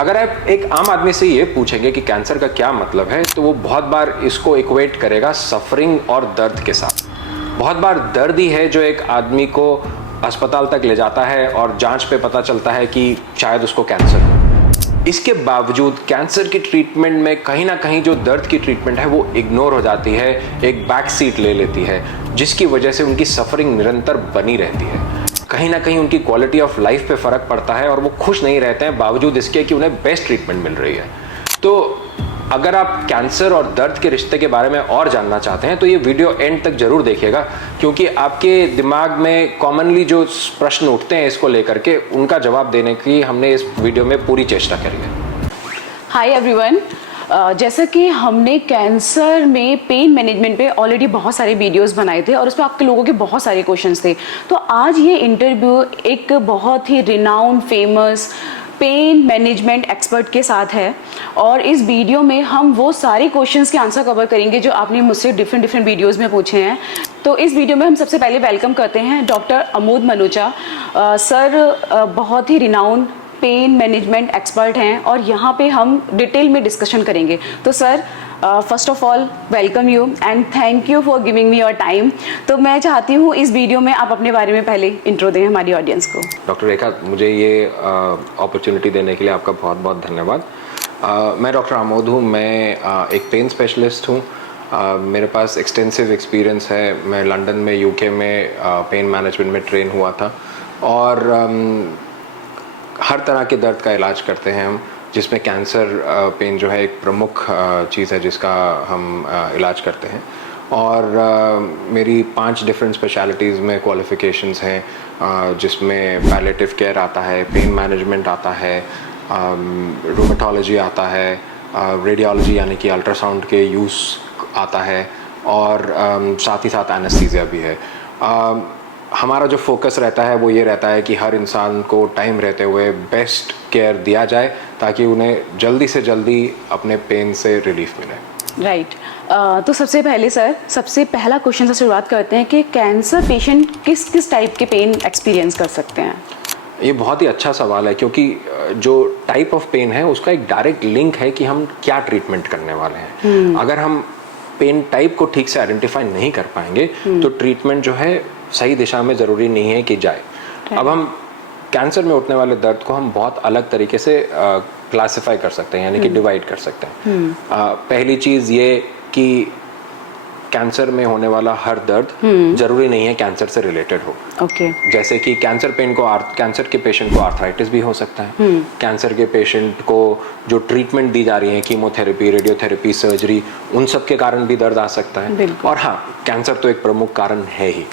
अगर आप एक आम आदमी से ये पूछेंगे कि कैंसर का क्या मतलब है, तो वो बहुत बार इसको इक्वेट करेगा सफरिंग और दर्द के साथ। बहुत बार दर्द ही है जो एक आदमी को अस्पताल तक ले जाता है और जांच पे पता चलता है कि शायद उसको कैंसर हो। इसके बावजूद कैंसर की ट्रीटमेंट में कहीं ना कहीं जो दर्द की ट्रीटमेंट है वो इग्नोर हो जाती है, एक बैक सीट ले लेती है, जिसकी वजह से उनकी सफरिंग निरंतर बनी रहती है। कहीं ना कहीं उनकी क्वालिटी ऑफ लाइफ पे फर्क पड़ता है और वो खुश नहीं रहते हैं, बावजूद इसके कि उन्हें बेस्ट ट्रीटमेंट मिल रही है। तो अगर आप कैंसर और दर्द के रिश्ते के बारे में और जानना चाहते हैं तो ये वीडियो एंड तक जरूर देखिएगा, क्योंकि आपके दिमाग में कॉमनली जो प्रश्न उठते हैं इसको लेकर के, उनका जवाब देने की हमने इस वीडियो में पूरी चेष्टा करी है। हाय एवरीवन, जैसा कि हमने कैंसर में पेन मैनेजमेंट पे ऑलरेडी बहुत सारे वीडियोस बनाए थे और उसमें आपके लोगों के बहुत सारे क्वेश्चंस थे, तो आज ये इंटरव्यू एक बहुत ही renowned famous pain management expert के साथ है और इस वीडियो में हम वो सारे क्वेश्चंस के आंसर कवर करेंगे जो आपने मुझसे डिफरेंट वीडियोस में पूछे हैं। तो इस वीडियो में हम सबसे पहले वेलकम करते हैं डॉक्टर अमोद मनुचा। सर बहुत ही रिनाउंड पेन मैनेजमेंट एक्सपर्ट हैं और यहाँ पे हम डिटेल में डिस्कशन करेंगे। तो sir first of all welcome you and thank you for giving me your time. तो मैं चाहती हूँ इस वीडियो में आप अपने बारे में पहले इंट्रो दें हमारी ऑडियंस को। डॉक्टर रेखा, मुझे ये अपॉर्चुनिटी देने के लिए आपका बहुत बहुत धन्यवाद। मैं डॉक्टर अमोद हूँ, मैं एक पेन स्पेशलिस्ट हूँ। मेरे पास एक्सटेंसिव एक्सपीरियंस है। मैं लंदन में यूके में पेन मैनेजमेंट में ट्रेन हुआ था और हर तरह के दर्द का इलाज करते हैं हम, जिसमें कैंसर पेन जो है एक प्रमुख चीज़ है जिसका हम इलाज करते हैं। और मेरी 5 डिफरेंट स्पेशलिटीज़ में क्वालिफ़िकेशंस हैं, जिसमें पैलिएटिव केयर आता है, पेन मैनेजमेंट आता है, रूमेटोलॉजी आता है, रेडियोलॉजी यानी कि अल्ट्रासाउंड के यूज़ आता है और साथ ही साथ एनेस्थीसिया भी है। हमारा जो फोकस रहता है वो ये रहता है कि हर इंसान को टाइम रहते हुए बेस्ट केयर दिया जाए ताकि उन्हें जल्दी से जल्दी अपने पेन से रिलीफ मिले। राइट। तो सबसे पहले सर, सबसे पहला क्वेश्चन से शुरुआत करते हैं कि कैंसर पेशेंट किस किस टाइप के पेन एक्सपीरियंस कर सकते हैं? ये बहुत ही अच्छा सवाल है, क्योंकि जो टाइप ऑफ पेन है उसका एक डायरेक्ट लिंक है कि हम क्या ट्रीटमेंट करने वाले हैं। अगर हम पेन टाइप को ठीक से आइडेंटिफाई नहीं कर पाएंगे तो ट्रीटमेंट जो है सही दिशा में ज़रूरी नहीं है कि जाए। अब हम कैंसर में उठने वाले दर्द को हम बहुत अलग तरीके से क्लासिफाई कर सकते हैं, यानी कि डिवाइड कर सकते हैं। पहली चीज़ ये कि कैंसर में होने वाला हर दर्द जरूरी नहीं है कैंसर से रिलेटेड हो। जैसे कि कैंसर के पेशेंट को आर्थराइटिस भी हो सकता है। कैंसर के पेशेंट को जो ट्रीटमेंट दी जा रही है, कीमोथेरेपी, रेडियोथेरेपी, सर्जरी, उन सब के कारण भी दर्द आ सकता है। और हाँ, कैंसर तो एक प्रमुख कारण है ही।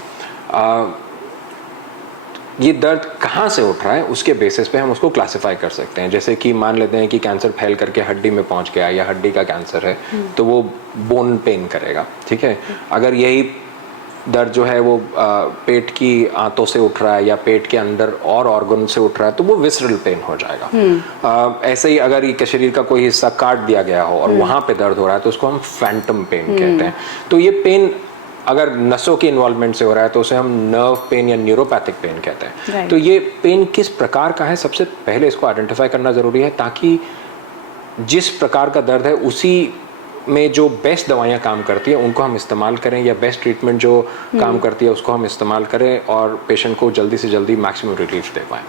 ये दर्द कहाँ से उठ रहा है उसके बेसिस पे हम उसको क्लासिफाई कर सकते हैं। जैसे कि मान लेते हैं कि कैंसर फैल करके हड्डी में पहुंच गया या हड्डी का कैंसर है तो वो बोन पेन करेगा, ठीक है। अगर यही दर्द जो है वो पेट की आंतों से उठ रहा है या पेट के अंदर और ऑर्गन से उठ रहा है तो वो विसरल पेन हो जाएगा। ऐसे ही अगर ये शरीर का कोई हिस्सा काट दिया गया हो और वहाँ पे दर्द हो रहा है तो उसको हम फैंटम पेन कहते हैं। तो ये पेन अगर नसों के इन्वॉल्वमेंट से हो रहा है तो उसे हम नर्व पेन या न्यूरोपैथिक पेन कहते हैं। तो ये पेन किस प्रकार का है, सबसे पहले इसको आइडेंटिफाई करना ज़रूरी है ताकि जिस प्रकार का दर्द है उसी में जो बेस्ट दवाइयाँ काम करती है उनको हम इस्तेमाल करें, या बेस्ट ट्रीटमेंट जो काम करती है उसको हम इस्तेमाल करें और पेशेंट को जल्दी से जल्दी मैक्सिमम रिलीफ दे पाएँ।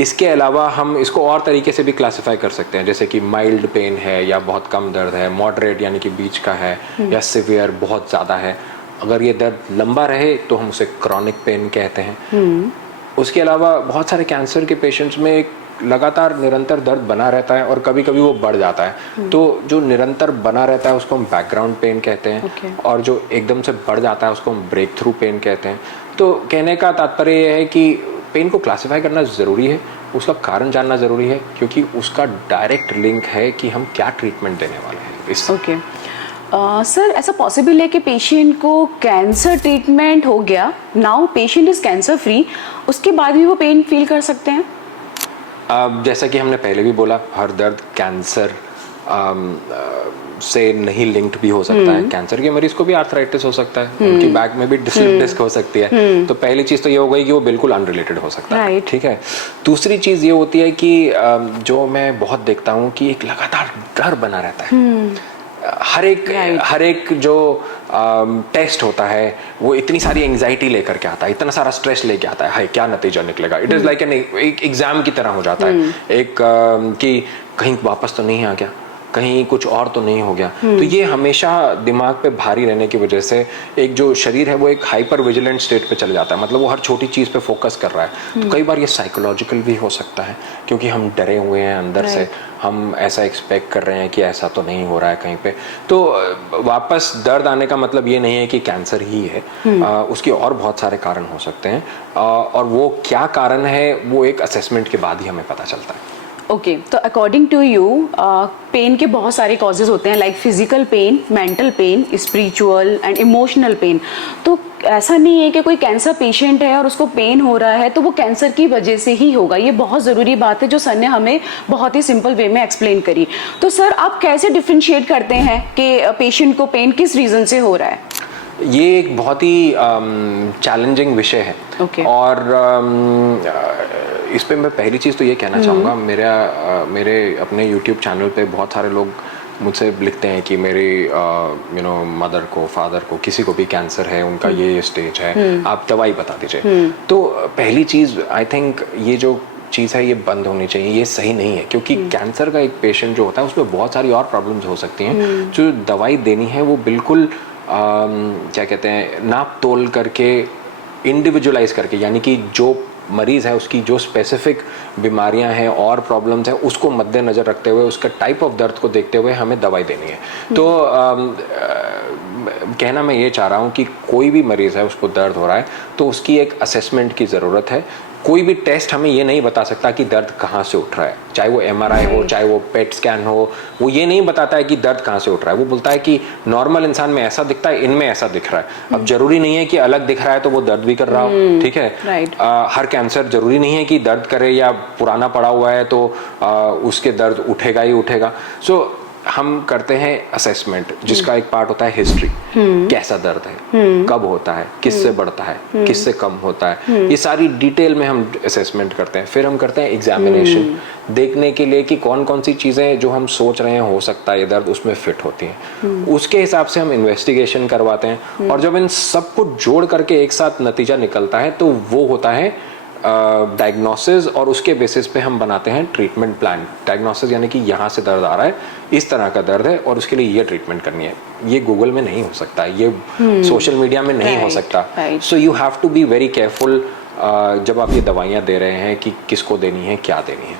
इसके अलावा हम इसको और तरीके से भी क्लासिफाई कर सकते हैं, जैसे कि माइल्ड पेन है या बहुत कम दर्द है, मॉडरेट यानी कि बीच का है, या सिवियर बहुत ज़्यादा है। अगर ये दर्द लंबा रहे तो हम उसे क्रॉनिक पेन कहते हैं। उसके अलावा बहुत सारे कैंसर के पेशेंट्स में एक लगातार निरंतर दर्द बना रहता है और कभी कभी वो बढ़ जाता है। तो जो निरंतर बना रहता है उसको हम बैकग्राउंड पेन कहते हैं, और जो एकदम से बढ़ जाता है उसको हम ब्रेक थ्रू पेन कहते हैं। तो कहने का तात्पर्य यह है कि पेन को क्लासिफाई करना ज़रूरी है, उसका कारण जानना ज़रूरी है, क्योंकि उसका डायरेक्ट लिंक है कि हम क्या ट्रीटमेंट देने वाले हैं इससे। सर, ऐसा पॉसिबल है कि पेशेंट को कैंसर ट्रीटमेंट हो गया, now patient is cancer free, उसके बाद भी वो पेन फील कर सकते हैं? जैसा कि हमने पहले भी बोला, हर दर्द कैंसर से नहीं लिंक्ड भी हो सकता है। कैंसर के मरीज को भी आर्थराइटिस हो सकता है, उनकी बैक में भी स्लिप डिस्क हो सकती है। तो पहली चीज तो ये हो गई कि वो बिल्कुल अनरिलेटेड हो सकता है, ठीक है। दूसरी चीज ये होती है कि जो मैं बहुत देखता हूँ कि एक लगातार डर बना रहता है। हर एक जो टेस्ट होता है वो इतनी सारी एंजाइटी लेकर के आता है, इतना सारा स्ट्रेस लेके आता है, हाय क्या नतीजा निकलेगा। इट इज लाइक एक एग्जाम की तरह हो जाता है, एक कि कहीं वापस तो नहीं आ गया, कहीं कुछ और तो नहीं हो गया। तो ये हमेशा दिमाग पे भारी रहने की वजह से एक जो शरीर है वो एक हाइपर विजिलेंट स्टेट पे चले जाता है, मतलब वो हर छोटी चीज पे फोकस कर रहा है। तो कई बार ये साइकोलॉजिकल भी हो सकता है, क्योंकि हम डरे हुए हैं अंदर से, हम ऐसा एक्सपेक्ट कर रहे हैं कि ऐसा तो नहीं हो रहा है कहीं पे। तो वापस दर्द आने का मतलब ये नहीं है कि कैंसर ही है, उसके और बहुत सारे कारण हो सकते हैं, और वो क्या कारण है वो एक असेसमेंट के बाद ही हमें पता चलता है। ओके, तो अकॉर्डिंग टू यू पेन के बहुत सारे कॉजेज होते हैं, like physical pain, mental pen, spiritual and emotional pain. तो ऐसा नहीं है कि कोई कैंसर पेशेंट है और उसको पेन हो रहा है तो वो कैंसर की वजह से ही होगा। ये बहुत ज़रूरी बात है जो सर ने हमें बहुत ही सिंपल वे में एक्सप्लेन करी। तो सर आप कैसे डिफ्रेंशिएट करते हैं कि पेशेंट को पेन किस रीज़न से हो रहा है? ये एक बहुत ही चैलेंजिंग विषय है। और इस पे मैं पहली चीज़ तो ये कहना चाहूँगा, मेरे अपने YouTube चैनल पे बहुत सारे लोग मुझसे लिखते हैं कि मेरे मदर को, फादर को, किसी को भी कैंसर है, उनका ये स्टेज है, आप दवाई बता दीजिए। तो पहली चीज़ आई थिंक ये जो चीज़ है ये बंद होनी चाहिए, ये सही नहीं है, क्योंकि कैंसर का एक पेशेंट जो होता है उसमें बहुत सारी और प्रॉब्लम्स हो सकती हैं। जो दवाई देनी है वो बिल्कुल क्या कहते हैं, नाप तोल करके, इंडिविजुअलाइज करके, यानी कि जो मरीज़ है उसकी जो स्पेसिफिक बीमारियां हैं और प्रॉब्लम्स हैं उसको मद्देनज़र रखते हुए, उसका टाइप ऑफ दर्द को देखते हुए हमें दवाई देनी है। तो कहना मैं ये चाह रहा हूँ कि कोई भी मरीज़ है उसको दर्द हो रहा है तो उसकी एक असेसमेंट की ज़रूरत है। कोई भी टेस्ट हमें ये नहीं बता सकता कि दर्द कहाँ से उठ रहा है, चाहे वो MRI हो, चाहे वो पेट स्कैन हो, वो ये नहीं बताता है कि दर्द कहाँ से उठ रहा है। वो बोलता है कि नॉर्मल इंसान में ऐसा दिखता है, इनमें ऐसा दिख रहा है। अब जरूरी नहीं है कि अलग दिख रहा है तो वो दर्द भी कर रहा हो, ठीक है। हर कैंसर जरूरी नहीं है कि दर्द करे, या पुराना पड़ा हुआ है तो उसके दर्द उठेगा ही उठेगा। सो हम करते हैं असेसमेंट, जिसका एक पार्ट होता है हिस्ट्री, कैसा दर्द है, कब होता है, किससे बढ़ता है, किससे कम होता है, ये सारी डिटेल में हम असेसमेंट करते हैं। फिर हम करते हैं एग्जामिनेशन, देखने के लिए कि कौन कौन सी चीज़ें जो हम सोच रहे हैं हो सकता है ये दर्द उसमें फिट होती हैं। उसके हिसाब से हम इन्वेस्टिगेशन करवाते हैं, और जब इन सबको जोड़ करके एक साथ नतीजा निकलता है तो वो होता है डायग्नोसिस, और उसके बेसिस पे हम बनाते हैं ट्रीटमेंट प्लान। डायग्नोसिस यानी कि यहाँ से दर्द आ रहा है, इस तरह का दर्द है और उसके लिए ये ट्रीटमेंट करनी है। ये गूगल में नहीं हो सकता, ये सोशल मीडिया में नहीं हो सकता। So you have to be very careful जब आप ये दवाइयाँ दे रहे हैं कि किसको देनी है, क्या देनी है।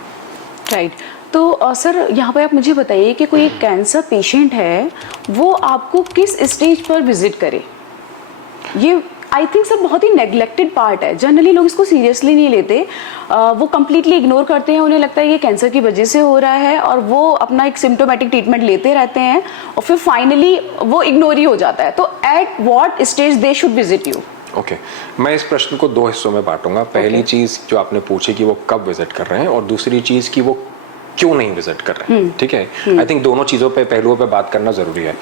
राइट। तो सर यहाँ पे आप मुझे बताइए कि कोई कैंसर पेशेंट है वो आपको किस स्टेज पर विजिट करे? ये आई थिंक सर बहुत ही नेग्लेक्टेड पार्ट है। जनरली लोग इसको सीरियसली नहीं लेते, वो कम्प्लीटली इग्नोर करते हैं। उन्हें लगता है ये कैंसर की वजह से हो रहा है और वो अपना एक सिम्टोमेटिक ट्रीटमेंट लेते रहते हैं और फिर फाइनली वो इग्नोर ही हो जाता है। तो at what stage they should visit you? Okay, मैं इस प्रश्न को दो हिस्सों में बांटूंगा। पहली चीज़ जो आपने पूछी कि वो कब विजिट कर रहे हैं, और दूसरी चीज़ कि वो क्यों नहीं विजिट कर रहे हैं, ठीक है। आई थिंक दोनों चीज़ों पे, पहलुओं पे बात करना ज़रूरी है।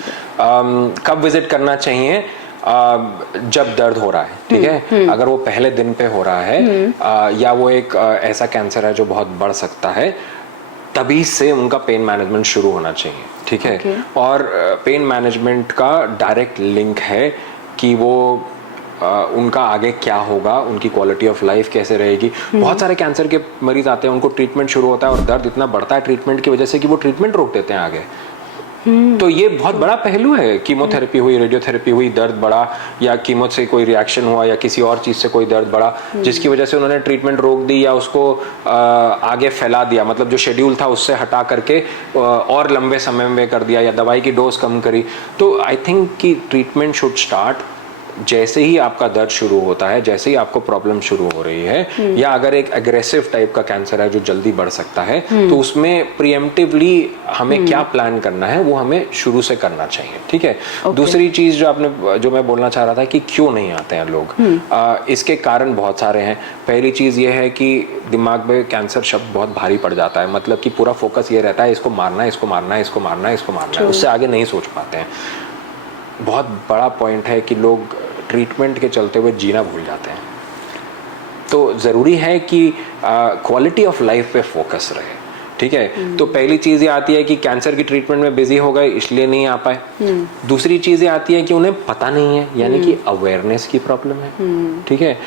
कब विजिट करना चाहिए? जब दर्द हो रहा है, ठीक है। अगर वो पहले दिन पे हो रहा है, या वो एक ऐसा कैंसर है जो बहुत बढ़ सकता है, तभी से उनका पेन मैनेजमेंट शुरू होना चाहिए, ठीक है। और पेन मैनेजमेंट का डायरेक्ट लिंक है कि वो उनका आगे क्या होगा, उनकी क्वालिटी ऑफ लाइफ कैसे रहेगी। बहुत सारे कैंसर के मरीज आते हैं, उनको ट्रीटमेंट शुरू होता है और दर्द इतना बढ़ता है ट्रीटमेंट की वजह से कि वो ट्रीटमेंट रोक देते हैं आगे। तो ये बहुत बड़ा पहलू है। कीमोथेरेपी हुई, रेडियोथेरेपी हुई, दर्द बढ़ा, या कीमो से कोई रिएक्शन हुआ, या किसी और चीज़ से कोई दर्द बढ़ा, जिसकी वजह से उन्होंने ट्रीटमेंट रोक दी या उसको आगे फैला दिया, मतलब जो शेड्यूल था उससे हटा करके और लंबे समय में कर दिया, या दवाई की डोज कम करी। तो आई थिंक कि ट्रीटमेंट शुड स्टार्ट जैसे ही आपका दर्द शुरू होता है, जैसे ही आपको प्रॉब्लम शुरू हो रही है, या अगर एक एग्रेसिव टाइप का कैंसर है जो जल्दी बढ़ सकता है, तो उसमें प्रिएम्प्टिवली हमें क्या प्लान करना है वो हमें शुरू से करना चाहिए, ठीक है। दूसरी चीज जो मैं बोलना चाह रहा था कि क्यों नहीं आते हैं लोग, इसके कारण बहुत सारे हैं। पहली चीज ये है कि दिमाग में कैंसर शब्द बहुत भारी पड़ जाता है, मतलब कि पूरा फोकस ये रहता है इसको मारना है, इसको मारना है, इसको मारना है, इसको मारना है, उससे आगे नहीं सोच पाते हैं। बहुत बड़ा पॉइंट है कि लोग ट्रीटमेंट के चलते हुए जीना भूल जाते हैं। तो ज़रूरी है कि क्वालिटी ऑफ लाइफ पे फोकस रहे, ठीक है। तो पहली चीज़ ये आती है कि कैंसर की ट्रीटमेंट में बिजी हो गए इसलिए नहीं आ पाए। दूसरी चीज़ ये आती है कि उन्हें पता नहीं है, यानी कि अवेयरनेस की प्रॉब्लम है, ठीक है।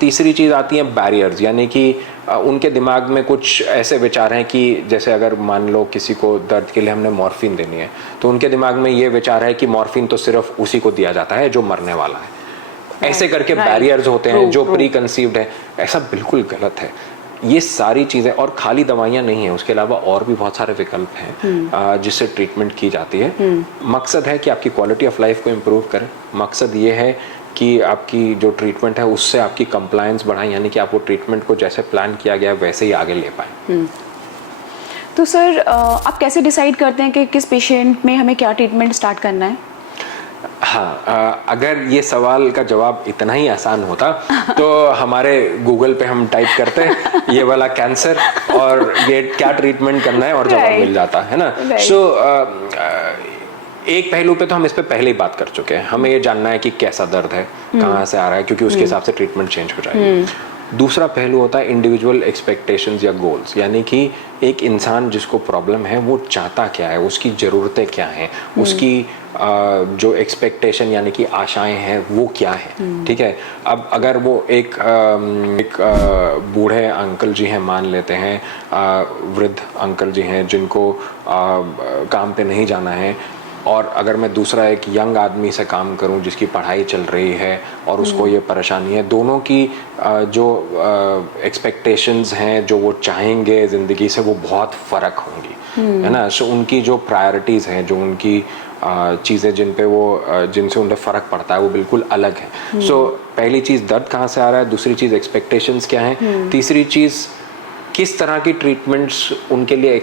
तीसरी चीज़ आती है बैरियर्स, यानी कि उनके दिमाग में कुछ ऐसे विचार हैं कि जैसे अगर मान लो किसी को दर्द के लिए हमने मॉर्फिन देनी है, तो उनके दिमाग में ये विचार है कि मॉर्फिन तो सिर्फ उसी को दिया जाता है जो मरने वाला है। ऐसे करके बैरियर्स होते हैं जो प्री कंसीव्ड है। ऐसा बिल्कुल गलत है। ये सारी चीज़ें, और खाली दवाइयाँ नहीं है, उसके अलावा और भी बहुत सारे विकल्प हैं जिससे ट्रीटमेंट की जाती है। मकसद है कि आपकी क्वालिटी ऑफ लाइफ को इम्प्रूव करें। मकसद ये है कि आपकी जो ट्रीटमेंट है उससे आपकी कंप्लायंस बढ़ाएं, यानी कि आप वो ट्रीटमेंट को जैसे प्लान किया गया वैसे ही आगे ले पाएं। तो सर आप कैसे डिसाइड करते हैं कि किस पेशेंट में हमें क्या ट्रीटमेंट स्टार्ट करना है? हाँ, अगर ये सवाल का जवाब इतना ही आसान होता तो हमारे गूगल पे हम टाइप करते ये वाला कैंसर और ये क्या ट्रीटमेंट करना है और जवाब मिल जाता है ना। सो एक पहलू पे तो हम इस पे पहले ही बात कर चुके हैं। हमें ये जानना है कि कैसा दर्द है, कहाँ से आ रहा है, क्योंकि उसके हिसाब से ट्रीटमेंट चेंज हो जाएगी। दूसरा पहलू होता है इंडिविजुअल एक्सपेक्टेशंस या गोल्स, यानी कि एक इंसान जिसको प्रॉब्लम है वो चाहता क्या है, उसकी ज़रूरतें क्या हैं, उसकी जो एक्सपेक्टेशन यानी कि आशाएं हैं वो क्या है, ठीक है। अब अगर वो एक बूढ़े अंकल जी हैं, मान लेते हैं वृद्ध अंकल जी हैं जिनको काम पे नहीं जाना है, और अगर मैं दूसरा एक यंग आदमी से काम करूं जिसकी पढ़ाई चल रही है और उसको ये परेशानी है, दोनों की जो एक्सपेक्टेशंस हैं, जो वो चाहेंगे ज़िंदगी से, वो बहुत फ़र्क होंगी, है ना। सो उनकी जो प्रायोरिटीज़ हैं, जो उनकी चीज़ें जिनसे उन्हें फ़र्क पड़ता है वो बिल्कुल अलग है। सो पहली चीज़ दर्द कहाँ से आ रहा है, दूसरी चीज़ एक्सपेक्टेशंस क्या हैं, तीसरी चीज़ किस तरह की ट्रीटमेंट्स उनके लिए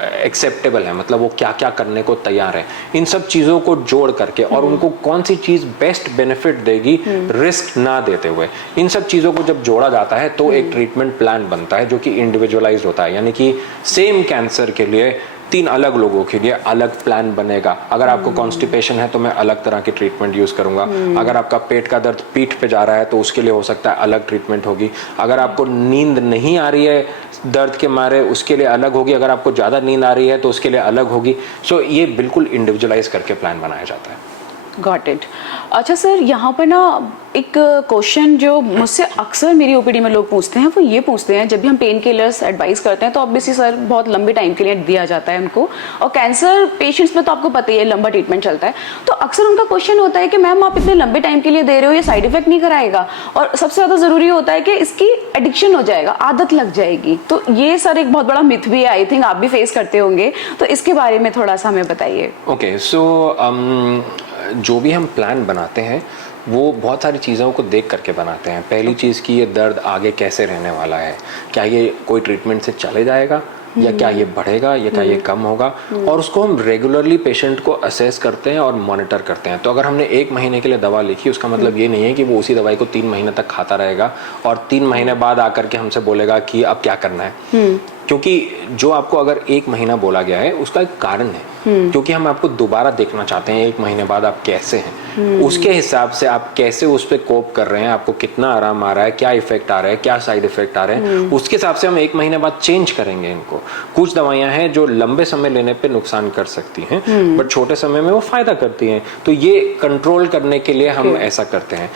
एक्सेप्टेबल है, मतलब वो क्या क्या करने को तैयार है। इन सब चीज़ों को जोड़ करके और उनको कौन सी चीज़ बेस्ट बेनिफिट देगी रिस्क ना देते हुए, इन सब चीज़ों को जब जोड़ा जाता है तो एक ट्रीटमेंट प्लान बनता है जो कि इंडिविजुअलाइज्ड होता है, यानी कि सेम कैंसर के लिए 3 अलग लोगों के लिए अलग प्लान बनेगा। अगर आपको कॉन्स्टिपेशन है तो मैं अलग तरह की ट्रीटमेंट यूज़ करूंगा। अगर आपका पेट का दर्द पीठ पे जा रहा है तो उसके लिए हो सकता है अलग ट्रीटमेंट होगी। अगर आपको नींद नहीं आ रही है दर्द के मारे, उसके लिए अलग होगी। अगर आपको ज़्यादा नींद आ रही है तो उसके लिए अलग होगी। सो ये बिल्कुल इंडिविजुअलाइज करके प्लान बनाया जाता है। Got it. अच्छा सर, यहाँ पर ना एक क्वेश्चन जो मुझसे अक्सर मेरी ओपीडी में लोग पूछते हैं, वो ये पूछते हैं, जब भी हम पेन किलर्स एडवाइस करते हैं तो ऑब्वियसली सर बहुत लंबे टाइम के लिए दिया जाता है उनको, और कैंसर पेशेंट्स में तो आपको पता ही है लंबा ट्रीटमेंट चलता है। तो अक्सर उनका क्वेश्चन होता है कि मैम आप इतने लंबे टाइम के लिए दे रहे हो, ये साइड इफेक्ट नहीं कराएगा, और सबसे ज़्यादा ज़रूरी होता है कि इसकी एडिक्शन हो जाएगा, आदत लग जाएगी। तो ये सर एक बहुत बड़ा मिथ भी है, आई थिंक आप भी फेस करते होंगे, तो इसके बारे में थोड़ा सा हमें बताइए। ओके, सो जो भी हम प्लान बनाते हैं वो बहुत सारी चीज़ों को देख करके बनाते हैं। पहली चीज़ कि ये दर्द आगे कैसे रहने वाला है, क्या ये कोई ट्रीटमेंट से चले जाएगा या क्या ये बढ़ेगा या क्या ये कम होगा, और उसको हम रेगुलरली पेशेंट को असेस करते हैं और मॉनिटर करते हैं। तो अगर हमने 1 महीने के लिए दवा लिखी, उसका मतलब ये नहीं है कि वो उसी दवाई को 3 महीने तक खाता रहेगा और 3 महीने बाद आकर के हमसे बोलेगा कि अब क्या करना है। क्योंकि जो आपको अगर 1 महीना बोला गया है उसका एक कारण है, क्योंकि हम आपको दोबारा देखना चाहते हैं 1 महीने बाद आप कैसे हैं। उसके हिसाब से आप कैसे उस पर कोप कर रहे हैं, आपको कितना आराम आ रहा है, क्या इफेक्ट आ रहा है, क्या साइड इफेक्ट आ रहे हैं, उसके हिसाब से हम 1 महीने बाद चेंज करेंगे इनको। कुछ दवाइयां हैं जो लंबे समय लेने पे नुकसान कर सकती हैं, बट छोटे समय में वो फायदा करती हैं। तो ये कंट्रोल करने के लिए हम ऐसा करते हैं।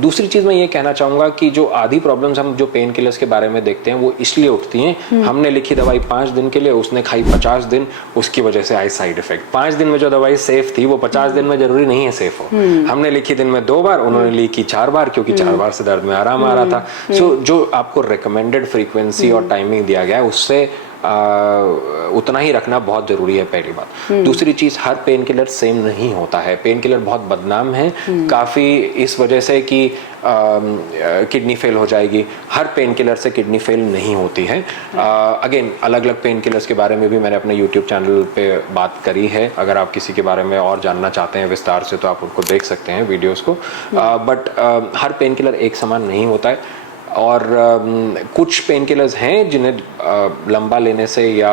दूसरी चीज मैं ये कहना चाहूंगा कि जो आधी प्रॉब्लम्स हम जो पेन किलर्स के बारे में देखते हैं वो इसलिए उठती हैं, हमने लिखी दवाई 5 दिन के लिए, उसने खाई 50 दिन, उसकी वजह से आई साइड इफेक्ट। 5 दिन में जो दवाई सेफ थी वो 50 दिन में जरूरी नहीं है सेफ हो। हमने लिखी दिन में 2 बार, उन्होंने लिखी 4 बार, क्योंकि 4 बार से दर्द में आराम आ रहा था। सो जो आपको रिकमेंडेड फ्रीक्वेंसी और टाइमिंग दिया गया है उससे उतना ही रखना बहुत ज़रूरी है, पहली बात। दूसरी चीज़, हर पेन किलर सेम नहीं होता है। पेन किलर बहुत बदनाम है काफ़ी इस वजह से कि किडनी फेल हो जाएगी। हर पेन किलर से किडनी फेल नहीं होती है। अगेन, अलग अलग पेन किलर्स के बारे में भी मैंने अपने यूट्यूब चैनल पे बात करी है। अगर आप किसी के बारे में और जानना चाहते हैं विस्तार से तो आप उनको देख सकते हैं वीडियोस को। बट हर पेन किलर एक समान नहीं होता है, और कुछ पेन किलर्स हैं जिन्हें लंबा लेने से या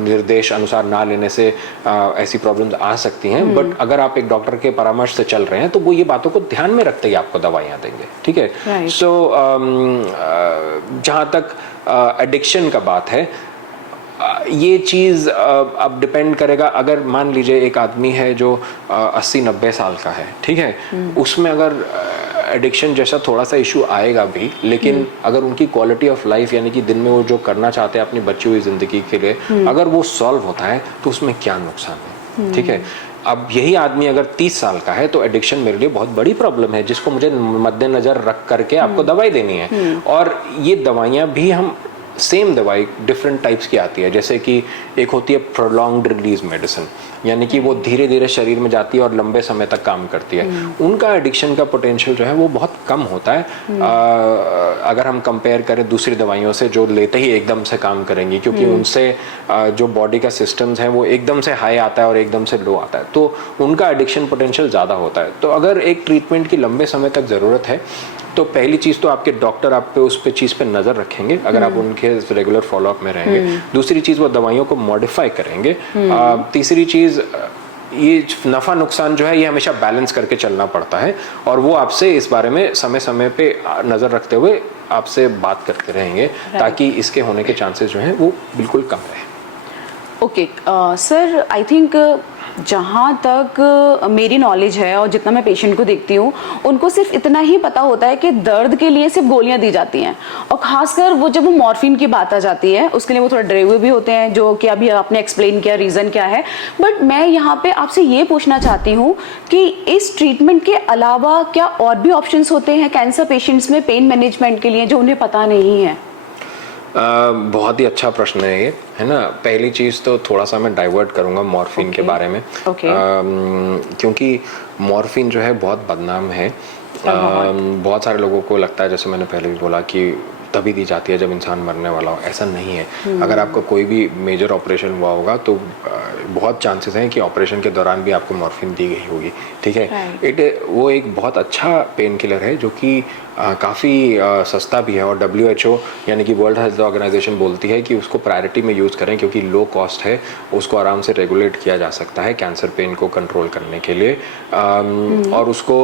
निर्देश अनुसार ना लेने से ऐसी प्रॉब्लम्स आ सकती हैं। बट अगर आप एक डॉक्टर के परामर्श से चल रहे हैं तो वो ये बातों को ध्यान में रखते ही आपको दवाइयाँ देंगे, ठीक है। सो जहाँ तक एडिक्शन का बात है, ये चीज़ अब डिपेंड करेगा। अगर मान लीजिए एक आदमी है जो 80-90 साल का है, ठीक है, उसमें अगर एडिक्शन जैसा थोड़ा सा इशू आएगा भी, लेकिन अगर उनकी क्वालिटी ऑफ लाइफ यानी कि दिन में वो जो करना चाहते हैं अपनी बची हुई ज़िंदगी के लिए, अगर वो सॉल्व होता है तो उसमें क्या नुकसान है, ठीक है। अब यही आदमी अगर 30 साल का है तो एडिक्शन मेरे लिए बहुत बड़ी प्रॉब्लम है जिसको मुझे मद्देनजर रख करके आपको दवाई देनी है। और ये दवाइयाँ भी हम सेम दवाई डिफरेंट टाइप्स की आती है। जैसे कि एक होती है प्रोलॉन्ग्ड रिलीज मेडिसिन, यानी कि वो धीरे धीरे शरीर में जाती है और लंबे समय तक काम करती है। उनका एडिक्शन का पोटेंशियल जो है वो बहुत कम होता है अगर हम कंपेयर करें दूसरी दवाइयों से जो लेते ही एकदम से काम करेंगी, क्योंकि उनसे जो बॉडी का सिस्टम्स हैं वो एकदम से हाई आता है और एकदम से लो आता है, तो उनका एडिक्शन पोटेंशियल ज़्यादा होता है। तो अगर एक ट्रीटमेंट की लंबे समय तक ज़रूरत है तो पहली चीज़ तो आपके डॉक्टर आप पे उस पे चीज़ पे नज़र रखेंगे अगर आप उनके रेगुलर फॉलोअप में रहेंगे। दूसरी चीज़, वो दवाइयों को मॉडिफाई करेंगे। तीसरी चीज़, ये नफ़ा नुकसान जो है ये हमेशा बैलेंस करके चलना पड़ता है, और वो आपसे इस बारे में समय समय पे नज़र रखते हुए आपसे बात करते रहेंगे ताकि इसके होने के चांसेस जो हैं वो बिल्कुल कम रहे। ओके सर, आई थिंक जहाँ तक मेरी नॉलेज है और जितना मैं पेशेंट को देखती हूँ, उनको सिर्फ इतना ही पता होता है कि दर्द के लिए सिर्फ गोलियाँ दी जाती हैं, और खासकर वो जब वो मॉर्फिन की बात आ जाती है उसके लिए वो थोड़ा डरे हुए भी होते हैं, जो कि अभी आपने एक्सप्लेन किया रीज़न क्या है। बट मैं यहाँ पे आपसे ये पूछना चाहती हूँ कि इस ट्रीटमेंट के अलावा क्या और भी ऑप्शंस होते हैं कैंसर पेशेंट्स में पेन मैनेजमेंट के लिए जो उन्हें पता नहीं है? बहुत ही अच्छा प्रश्न है ये, है ना। पहली चीज़ तो थोड़ा सा मैं डाइवर्ट करूंगा मॉर्फिन के बारे में, क्योंकि मॉर्फिन जो है बहुत बदनाम है। बहुत सारे लोगों को लगता है, जैसे मैंने पहले भी बोला, कि तभी दी जाती है जब इंसान मरने वाला हो। ऐसा नहीं है। अगर आपका कोई भी मेजर ऑपरेशन हुआ होगा तो बहुत चांसेस हैं कि ऑपरेशन के दौरान भी आपको मॉर्फिन दी गई होगी, ठीक है। वो एक बहुत अच्छा पेन किलर है जो कि काफ़ी सस्ता भी है, और WHO यानी कि वर्ल्ड हेल्थ ऑर्गेनाइजेशन बोलती है कि उसको प्रायोरिटी में यूज़ करें क्योंकि लो कॉस्ट है, उसको आराम से रेगुलेट किया जा सकता है कैंसर पेन को कंट्रोल करने के लिए, और उसको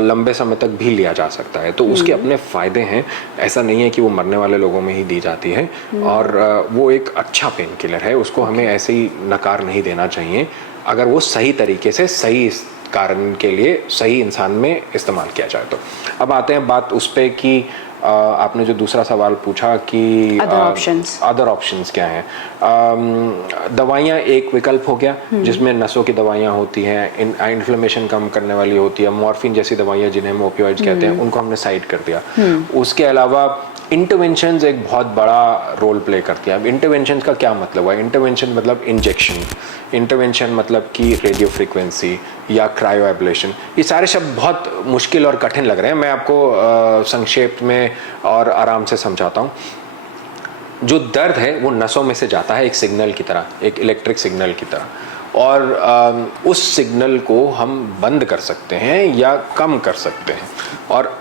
लंबे समय तक भी लिया जा सकता है। तो उसके अपने फ़ायदे हैं। ऐसा नहीं है कि वो मरने वाले लोगों में ही दी जाती है, और वो एक अच्छा पेन किलर है, उसको हमें ऐसे ही नकार नहीं देना चाहिए अगर वो सही तरीके से सही कारण के लिए सही इंसान में इस्तेमाल किया जाए। तो अब आते हैं बात उस पे कि आपने जो दूसरा सवाल पूछा कि अदर ऑप्शंस क्या हैं। दवाइयाँ एक विकल्प हो गया जिसमें नसों की दवाइयाँ होती हैं, इन्फ्लेमेशन कम करने वाली होती है। मॉर्फिन जैसी दवाइयाँ जिन्हें हम ओपियोइड्स कहते हैं उनको हमने साइड कर दिया। उसके अलावा इंटरवेंशंस एक बहुत बड़ा रोल प्ले करती है। अब इंटरवेंशन का क्या मतलब हुआ? इंटरवेंशन मतलब इंजेक्शन, इंटरवेंशन मतलब कि रेडियो फ्रीक्वेंसी या क्रायो एब्लेशन। ये सारे शब्द बहुत मुश्किल और कठिन लग रहे हैं, मैं आपको संक्षेप में और आराम से समझाता हूँ। जो दर्द है वो नसों में से जाता है एक सिग्नल की तरह, एक इलेक्ट्रिक सिग्नल की तरह, और उस सिग्नल को हम बंद कर सकते हैं या कम कर सकते हैं। और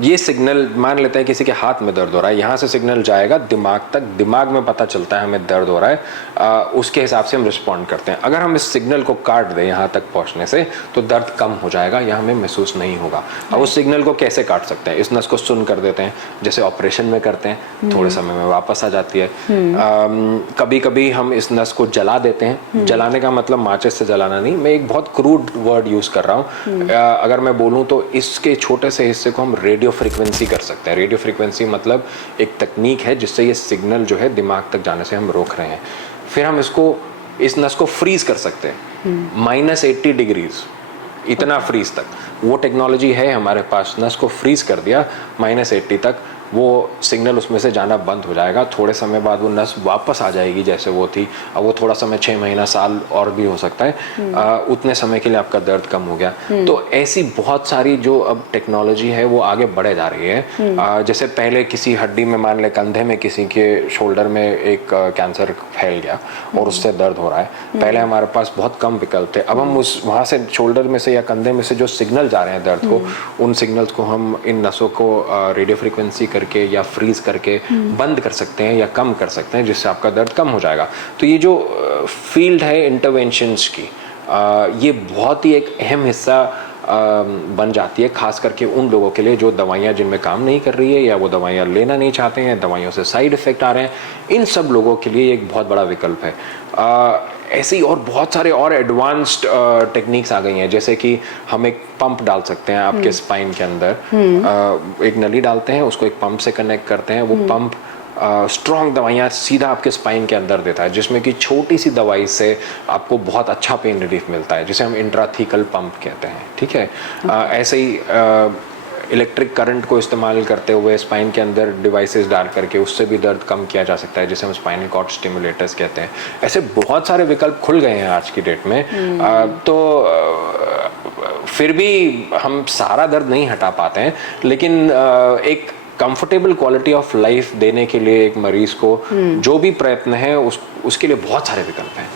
ये सिग्नल, मान लेते हैं किसी के हाथ में दर्द हो रहा है, यहाँ से सिग्नल जाएगा दिमाग तक, दिमाग में पता चलता है हमें दर्द हो रहा है, उसके हिसाब से हम रिस्पॉन्ड करते हैं। अगर हम इस सिग्नल को काट दें यहाँ तक पहुँचने से तो दर्द कम हो जाएगा या हमें महसूस नहीं होगा। अब उस सिग्नल को कैसे काट सकते हैं? इस नस को सुन कर देते हैं, जैसे ऑपरेशन में करते हैं, थोड़े समय में वापस आ जाती है। कभी कभी हम इस नस को जला देते हैं। जलाने का मतलब माचिस से जलाना नहीं, मैं एक बहुत क्रूड वर्ड यूज़ कर रहा हूँ। अगर मैं बोलूँ तो इसके छोटे से हिस्से को हम रेडियो फ्रीक्वेंसी कर सकते हैं। रेडियो फ्रीक्वेंसी मतलब एक तकनीक है जिससे ये सिग्नल जो है दिमाग तक जाने से हम रोक रहे हैं। फिर हम इस नस को फ्रीज कर सकते हैं -80 डिग्रीज, इतना फ्रीज तक वो टेक्नोलॉजी है हमारे पास। नस को फ्रीज कर दिया -80 तक, वो सिग्नल उसमें से जाना बंद हो जाएगा, थोड़े समय बाद वो नस वापस आ जाएगी जैसे वो थी। अब वो थोड़ा समय 6 महीना साल और भी हो सकता है, उतने समय के लिए आपका दर्द कम हो गया। तो ऐसी बहुत सारी जो अब टेक्नोलॉजी है वो आगे बढ़े जा रही है। जैसे पहले किसी हड्डी में, मान ले कंधे में किसी के शोल्डर में एक कैंसर फैल गया और उससे दर्द हो रहा है, पहले हमारे पास बहुत कम विकल्प थे। अब हम उस वहाँ से शोल्डर में से या कंधे में से जो सिग्नल जा रहे हैं दर्द को, उन सिग्नल्स को हम इन नसों को रेडियो फ्रीक्वेंसी करके या फ्रीज करके बंद कर सकते हैं या कम कर सकते हैं, जिससे आपका दर्द कम हो जाएगा। तो ये जो फील्ड है इंटरवेंशंस की, ये बहुत ही एक अहम हिस्सा बन जाती है, खास करके उन लोगों के लिए जो दवाइयाँ जिनमें काम नहीं कर रही है या वो दवाइयाँ लेना नहीं चाहते हैं, दवाइयों से साइड इफ़ेक्ट आ रहे हैं। इन सब लोगों के लिए एक बहुत बड़ा विकल्प है। ऐसे ही और बहुत सारे और एडवांस्ड टेक्निक्स आ गई हैं, जैसे कि हम एक पंप डाल सकते हैं आपके स्पाइन के अंदर। एक नली डालते हैं, उसको एक पंप से कनेक्ट करते हैं, वो पंप स्ट्रॉन्ग दवाइयाँ सीधा आपके स्पाइन के अंदर देता है, जिसमें कि छोटी सी दवाई से आपको बहुत अच्छा पेन रिलीफ मिलता है, जिसे हम इंट्राथीकल पंप कहते हैं। ठीक है, ऐसे ही इलेक्ट्रिक करंट को इस्तेमाल करते हुए स्पाइन के अंदर डिवाइसेस डाल करके उससे भी दर्द कम किया जा सकता है, जिसे हम स्पाइनल कॉर्ड स्टिमुलेटर्स कहते हैं। ऐसे बहुत सारे विकल्प खुल गए हैं आज की डेट में। तो फिर भी हम सारा दर्द नहीं हटा पाते हैं, लेकिन एक कंफर्टेबल क्वालिटी ऑफ लाइफ देने के लिए एक मरीज को जो भी प्रयत्न है उसके लिए बहुत सारे विकल्प हैं।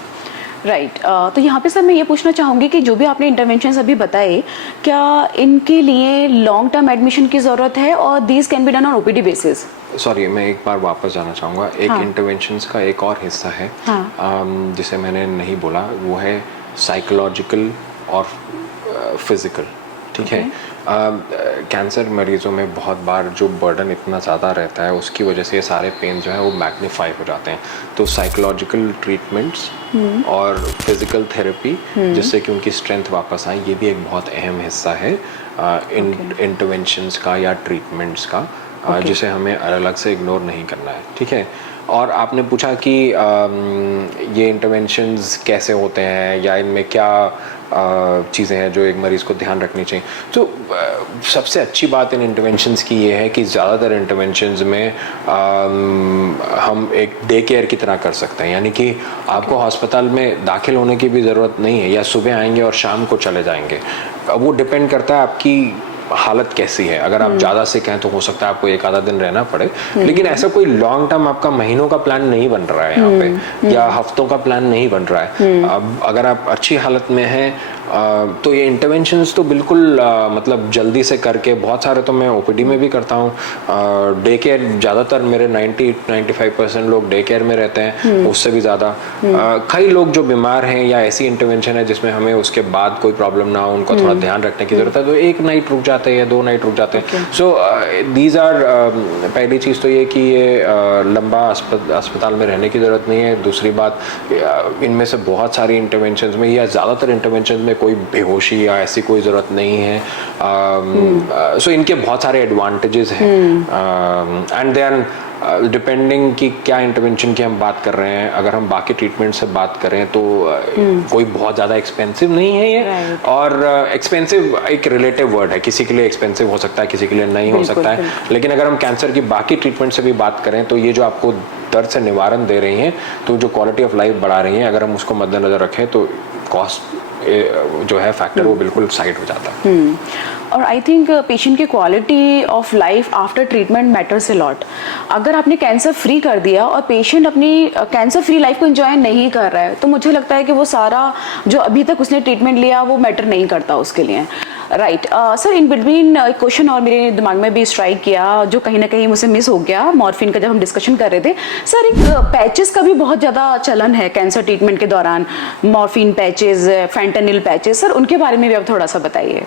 राइट। तो यहाँ पे सर मैं ये पूछना चाहूँगी कि जो भी आपने इंटरवेंशंस अभी बताए, क्या इनके लिए लॉन्ग टर्म एडमिशन की ज़रूरत है और these can be done on OPD basis? Sorry, मैं एक बार वापस जाना चाहूँगा। एक इंटरवेंशंस का एक और हिस्सा है जिसे मैंने नहीं बोला, वो है साइकोलॉजिकल और फिजिकल। ठीक है, कैंसर मरीजों में बहुत बार जो बर्डन इतना ज़्यादा रहता है, उसकी वजह से ये सारे पेन जो है वो मैग्नीफाई हो जाते हैं। तो साइकोलॉजिकल ट्रीटमेंट्स और फिजिकल थेरेपी, जिससे कि उनकी स्ट्रेंथ वापस आए, ये भी एक बहुत अहम हिस्सा है इंटरवेंशंस का या ट्रीटमेंट्स का, जिसे हमें अलग से इग्नोर नहीं करना है। ठीक है, और आपने पूछा कि ये इंटरवेंशंस कैसे होते हैं या इनमें क्या चीज़ें हैं जो एक मरीज़ को ध्यान रखनी चाहिए। तो सबसे अच्छी बात इन इंटरवेंशंस की ये है कि ज़्यादातर इंटरवेंशंस में हम एक डे केयर की तरह कर सकते हैं, यानी कि आपको अस्पताल में दाखिल होने की भी ज़रूरत नहीं है, या सुबह आएंगे और शाम को चले जाएंगे। अब वो डिपेंड करता है आपकी हालत कैसी है। अगर आप ज़्यादा सिक हैं तो हो सकता है आपको एक आधा दिन रहना पड़े, लेकिन ऐसा कोई लॉन्ग टर्म आपका महीनों का प्लान नहीं बन रहा है यहाँ पे, या हफ्तों का प्लान नहीं बन रहा है। अब अगर आप अच्छी हालत में हैं तो ये इंटरवेंशंस तो बिल्कुल मतलब जल्दी से करके, बहुत सारे तो मैं ओपीडी में भी करता हूँ। डे केयर ज़्यादातर मेरे 90-95% लोग डे केयर में रहते हैं, उससे भी ज़्यादा। कई लोग जो बीमार हैं या ऐसी इंटरवेंशन है जिसमें हमें उसके बाद कोई प्रॉब्लम ना हो, उनको थोड़ा ध्यान रखने की ज़रूरत है, तो एक नाइट रुक जाते हैं या 2 नाइट रुक जाते हैं। सो दीज आर, पहली चीज़ तो ये कि ये लंबा अस्पताल में रहने की ज़रूरत नहीं है। दूसरी बात, इनमें से बहुत सारी इंटरवेंशन में या ज़्यादातर इंटरवेंशन में कोई बेहोशी या ऐसी कोई ज़रूरत नहीं है। सो इनके बहुत सारे एडवांटेजेस हैं, एंड देन डिपेंडिंग कि क्या इंटरवेंशन की हम बात कर रहे हैं। अगर हम बाकी ट्रीटमेंट से बात करें तो कोई बहुत ज़्यादा एक्सपेंसिव नहीं है ये, और एक्सपेंसिव एक रिलेटिव वर्ड है, किसी के लिए एक्सपेंसिव हो सकता है, किसी के लिए नहीं हो सकता है। लेकिन अगर हम कैंसर की बाकी ट्रीटमेंट से भी बात करें तो ये जो आपको दर्द से निवारण दे रही हैं, तो जो क्वालिटी ऑफ लाइफ बढ़ा रही हैं, अगर हम उसको मद्देनजर रखें तो कॉस्ट जो है फैक्टर वो बिल्कुल साइड हो जाता है। और आई थिंक पेशेंट की quality of life after treatment matters a lot. अगर आपने कैंसर फ्री कर दिया और पेशेंट अपनी कैंसर फ्री लाइफ को एंजॉय नहीं कर रहा है, तो मुझे लगता है कि वो सारा जो अभी तक उसने ट्रीटमेंट लिया वो मैटर नहीं करता उसके लिए। राइट सर, इन बिटवीन एक क्वेश्चन और मेरे दिमाग में भी स्ट्राइक किया, जो कहीं ना कहीं मुझसे मिस हो गया मॉर्फिन का जब हम डिस्कशन कर रहे थे। सर, एक पैचेस का भी बहुत ज़्यादा चलन है कैंसर ट्रीटमेंट के दौरान, morphine patches, fentanyl patches, sir उनके बारे में भी आप थोड़ा सा बताइए।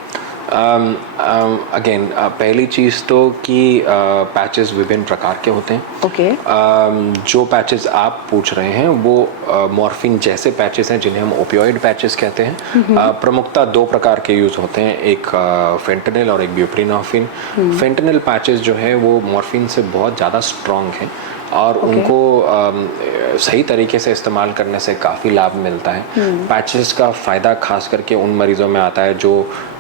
अगेन पहली चीज़ तो कि पैचेस विभिन्न प्रकार के होते हैं। ओके। जो पैचेस आप पूछ रहे हैं वो मॉर्फिन जैसे पैचेस हैं, जिन्हें हम ओपियोइड पैचेस कहते हैं। प्रमुखतः 2 प्रकार के यूज़ होते हैं, एक फेंटेनिल और एक ब्यूप्रीनोफिन। फेंटेनिल पैचेस जो है वो मॉर्फिन से बहुत ज़्यादा स्ट्रॉन्ग हैं और उनको सही तरीके से इस्तेमाल करने से काफ़ी लाभ मिलता है। पैचेस का फ़ायदा खास करके उन मरीज़ों में आता है जो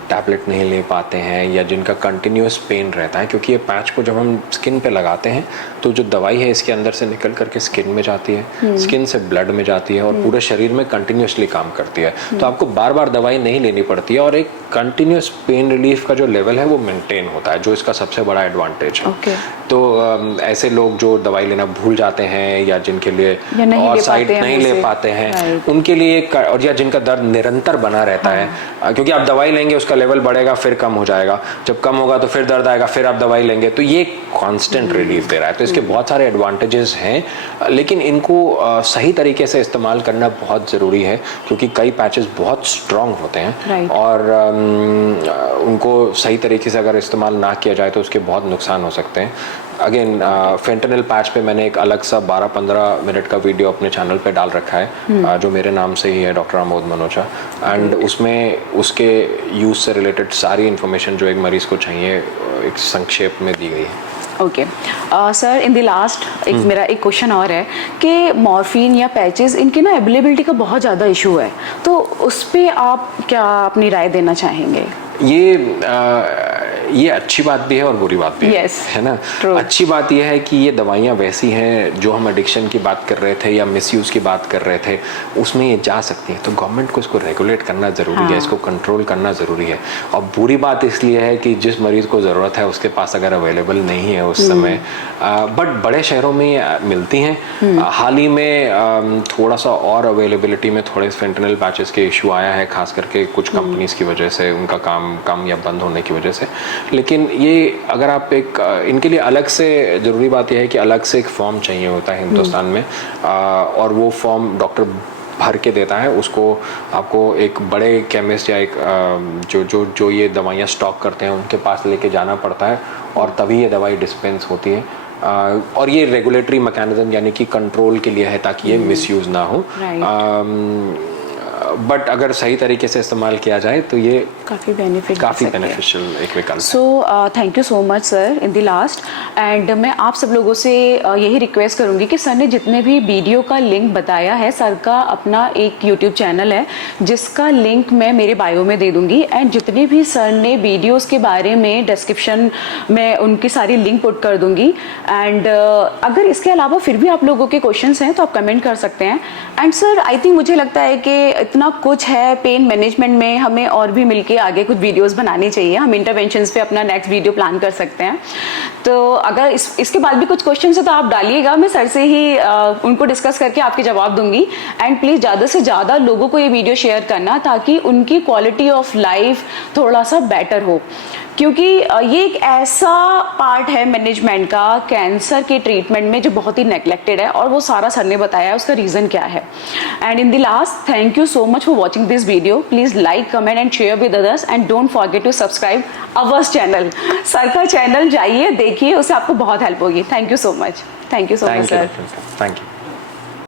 टैबलेट नहीं ले पाते हैं या जिनका कंटिन्यूस पेन रहता है, क्योंकि ये पैच को जब हम स्किन पे लगाते हैं तो जो दवाई है इसके अंदर से निकल करके स्किन में जाती है, स्किन से ब्लड में जाती है और पूरे शरीर में कंटिन्यूसली काम करती है। तो आपको बार बार दवाई नहीं लेनी पड़ती है और एक कंटिन्यूस पेन रिलीफ का जो लेवल है वो मेंटेन होता है, जो इसका सबसे बड़ा एडवांटेज है। तो ऐसे लोग जो दवाई लेना भूल जाते हैं या जिनके लिए और साइड नहीं ले पाते हैं, उनके लिए और या जिनका दर्द निरंतर बना रहता है, क्योंकि आप दवाई लेंगे उसका लेवल बढ़ेगा फिर कम हो जाएगा, जब कम होगा तो फिर दर्द आएगा, फिर आप दवाई लेंगे, तो ये कांस्टेंट रिलीफ दे रहा है। तो इसके बहुत सारे एडवांटेजेस हैं, लेकिन इनको सही तरीके से इस्तेमाल करना बहुत ज़रूरी है, क्योंकि कई पैचेस बहुत स्ट्रांग होते हैं और उनको सही तरीके से अगर इस्तेमाल ना किया जाए तो उसके बहुत नुकसान हो सकते हैं। अगेन फेंटेनिल पैच पे मैंने एक अलग सा 12-15 मिनट का वीडियो अपने चैनल पे डाल रखा है, जो मेरे नाम से ही है, डॉक्टर आमोद मनोचा, एंड उसमें उसके यूज़ से रिलेटेड सारी इन्फॉर्मेशन जो एक मरीज़ को चाहिए एक संक्षेप में दी गई है। Okay sir, in the last मेरा एक क्वेश्चन और है कि मॉर्फिन या पैचेस इनकी ना अवेलेबिलिटी का बहुत ज़्यादा इशू है, तो उस पर आप क्या अपनी राय देना चाहेंगे? ये अच्छी बात भी है और बुरी बात भी है ना। अच्छी बात यह है कि ये दवाइयाँ वैसी हैं जो हम एडिक्शन की बात कर रहे थे या मिसयूज़ की बात कर रहे थे, उसमें ये जा सकती हैं, तो गवर्नमेंट को इसको रेगुलेट करना ज़रूरी है, इसको कंट्रोल करना ज़रूरी है। और बुरी बात इसलिए है कि जिस मरीज़ को ज़रूरत है उसके पास अगर अवेलेबल नहीं है उस समय, बट बड़े शहरों में मिलती हैं। हाल ही में थोड़ा सा और अवेलेबिलिटी में थोड़े फेंटेनिल पैचेस के इशू आया है, खास करके कुछ कंपनीज की वजह से, उनका काम या बंद होने की वजह से। लेकिन ये अगर आप इनके लिए अलग से, ज़रूरी बात यह है कि अलग से एक फॉर्म चाहिए होता है हिंदुस्तान में, और वो फॉर्म डॉक्टर भर के देता है, उसको आपको एक बड़े केमिस्ट या एक जो ये दवाइयाँ स्टॉक करते हैं उनके पास लेके जाना पड़ता है और तभी ये दवाई डिस्पेंस होती है। और ये रेगुलेटरी मैकेनिज्म यानी कि कंट्रोल के लिए है, ताकि ये मिसयूज़ ना हो। बट अगर सही तरीके से इस्तेमाल किया जाए तो ये काफ़ी बेनिफिशियल एक विकल्प। So thank you so much sir in the last, and मैं आप सब लोगों से यही रिक्वेस्ट करूंगी कि सर ने जितने भी वीडियो का लिंक बताया है, सर का अपना एक यूट्यूब चैनल है जिसका लिंक मैं मेरे बायो में दे दूंगी, एंड जितने भी सर ने वीडियोस के बारे में डिस्क्रिप्शन में उनकी सारी लिंक पुट कर दूंगी। एंड अगर इसके अलावा फिर भी आप लोगों के क्वेश्चंस हैं तो आप कमेंट कर सकते हैं। एंड सर आई थिंक मुझे लगता है कि इतना कुछ है पेन मैनेजमेंट में, हमें और भी मिलके आगे कुछ वीडियोस बनानी चाहिए। हम इंटरवेंशंस पे अपना नेक्स्ट वीडियो प्लान कर सकते हैं। तो अगर इसके बाद भी कुछ क्वेश्चन है तो आप डालिएगा, मैं सर से ही उनको डिस्कस करके आपके जवाब दूंगी। एंड प्लीज़ ज़्यादा से ज़्यादा लोगों को ये वीडियो शेयर करना, ताकि उनकी क्वालिटी ऑफ लाइफ थोड़ा सा बेटर हो, क्योंकि ये एक ऐसा पार्ट है मैनेजमेंट का कैंसर के ट्रीटमेंट में जो बहुत ही नेग्लेक्टेड है, और वो सारा सर ने बताया है उसका रीज़न क्या है। And in the last, thank you so much for watching this video. Please like, comment and share with others, and don't forget to subscribe ours channel. Sir का चैनल जाइए, देखिए, उससे आपको बहुत हेल्प होगी। Thank you so much. Thank you so much sir. Thank you.